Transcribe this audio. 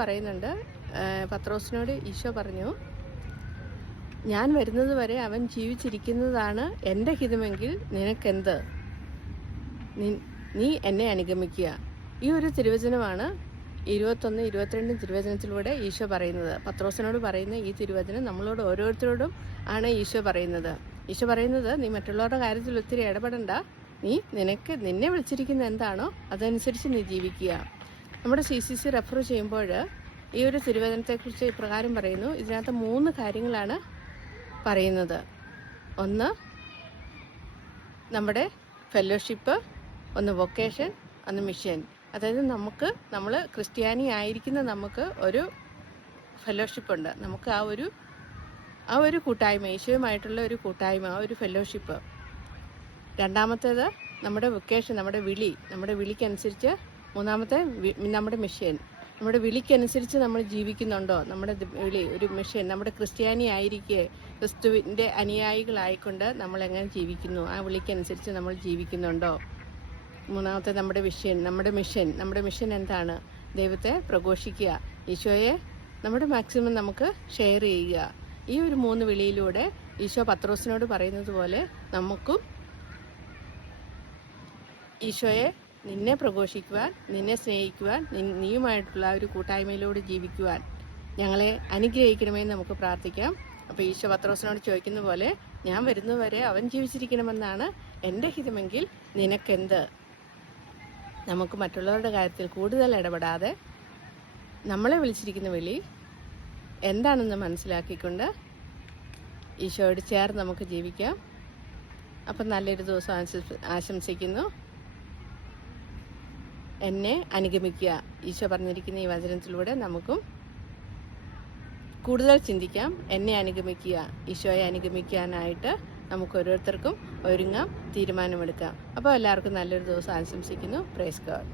പറയുന്നുണ്ട്. പത്രോസിനോട് ഈശോ പറഞ്ഞു, ഞാൻ വരുന്നത് വരെ അവൻ ജീവിച്ചിരിക്കുന്നതാണ് എൻ്റെ ഹിതമെങ്കിൽ നിനക്കെന്ത്? നീ എന്നെ അനുഗമിക്കുക. ഈ ഒരു തിരുവചനമാണ് 21, 22 തിരുവചനത്തിലൂടെ ഈശോ പറയുന്നത്. പത്രോസിനോട് പറയുന്ന ഈ തിരുവചനം നമ്മളോട് ഓരോരുത്തരോടും ആണ് ഈശോ പറയുന്നത്. ഈശോ പറയുന്നത്, നീ മറ്റുള്ളവരുടെ കാര്യത്തിൽ ഒത്തിരി ഇടപെടണ്ട. നിന്നെ വിളിച്ചിരിക്കുന്ന എന്താണോ അതനുസരിച്ച് നീ ജീവിക്കുക. നമ്മുടെ CCC റെഫർ ചെയ്യുമ്പോൾ ഈ ഒരു തിരുവചനത്തെക്കുറിച്ച് ഇപ്രകാരം പറയുന്നു. ഇതിനകത്ത് 3 കാര്യങ്ങളാണ് പറയുന്നത്. ഒന്ന് നമ്മുടെ ഫെലോഷിപ്പ്, ഒന്ന് വൊക്കേഷൻ, ഒന്ന് മിഷൻ. അതായത് നമ്മൾ ക്രിസ്ത്യാനി ആയിരിക്കുന്ന നമുക്ക് ഒരു ഫെലോഷിപ്പ് ഉണ്ട്. നമുക്ക് ആ ഒരു കൂട്ടായ്മ, ഈശോയുമായിട്ടുള്ള ഒരു കൂട്ടായ്മ, ആ ഒരു ഫെലോഷിപ്പ്. രണ്ടാമത്തേത് നമ്മുടെ വൊക്കേഷൻ, നമ്മുടെ വിളിക്കനുസരിച്ച്. മൂന്നാമത്തെ നമ്മുടെ മിഷൻ. നമ്മുടെ വിളിക്കനുസരിച്ച് നമ്മൾ ജീവിക്കുന്നുണ്ടോ? നമ്മുടെ വിളി ഒരു മിഷൻ. നമ്മുടെ ക്രിസ്ത്യാനി ആയിരിക്കെ ക്രിസ്തുവിൻ്റെ അനുയായികളായിക്കൊണ്ട് നമ്മൾ എങ്ങനെ ജീവിക്കുന്നു, ആ വിളിക്കനുസരിച്ച് നമ്മൾ ജീവിക്കുന്നുണ്ടോ? മൂന്നാമത്തെ നമ്മുടെ മിഷൻ എന്താണ്? ദൈവത്തെ പ്രഘോഷിക്കുക, ഈശോയെ നമ്മുടെ മാക്സിമം നമുക്ക് ഷെയർ ചെയ്യുക. ഈ ഒരു 3 വിളിയിലൂടെ ഈശോ പത്രോസിനോട് പറയുന്നത് പോലെ നമുക്കും ഈശോയെ നിന്നെ പ്രഘോഷിക്കുവാൻ, നിന്നെ സ്നേഹിക്കുവാൻ, നീയുമായിട്ടുള്ള ഒരു കൂട്ടായ്മയിലൂടെ ജീവിക്കുവാൻ ഞങ്ങളെ അനുഗ്രഹിക്കണമെന്ന് നമുക്ക് പ്രാർത്ഥിക്കാം. അപ്പോൾ ഈശോ പത്രോസിനോട് ചോദിക്കുന്ന പോലെ, ഞാൻ വരുന്നവരെ അവൻ ജീവിച്ചിരിക്കണമെന്നാണ് എൻ്റെ ഹിതമെങ്കിൽ നിനക്കെന്ത്? നമുക്ക് മറ്റുള്ളവരുടെ കാര്യത്തിൽ കൂടുതൽ ഇടപെടാതെ നമ്മളെ വിളിച്ചിരിക്കുന്ന വിളി എന്താണെന്ന് മനസ്സിലാക്കിക്കൊണ്ട് ഈശോയോട് ചേർന്ന് നമുക്ക് ജീവിക്കാം. അപ്പം നല്ലൊരു ദിവസം ആശംസിക്കുന്നു. എന്നെ അനുഗമിക്കുക. ഈശോ പറഞ്ഞിരിക്കുന്ന ഈ വചനത്തിലൂടെ നമുക്കും കൂടുതൽ ചിന്തിക്കാം. എന്നെ അനുഗമിക്കുക, ഈശോയെ അനുഗമിക്കാനായിട്ട് നമുക്ക് ഓരോരുത്തർക്കും ഒരുങ്ങാം, തീരുമാനമെടുക്കാം. അപ്പോൾ എല്ലാവർക്കും നല്ലൊരു ദിവസം ആശംസിക്കുന്നു. Praise God.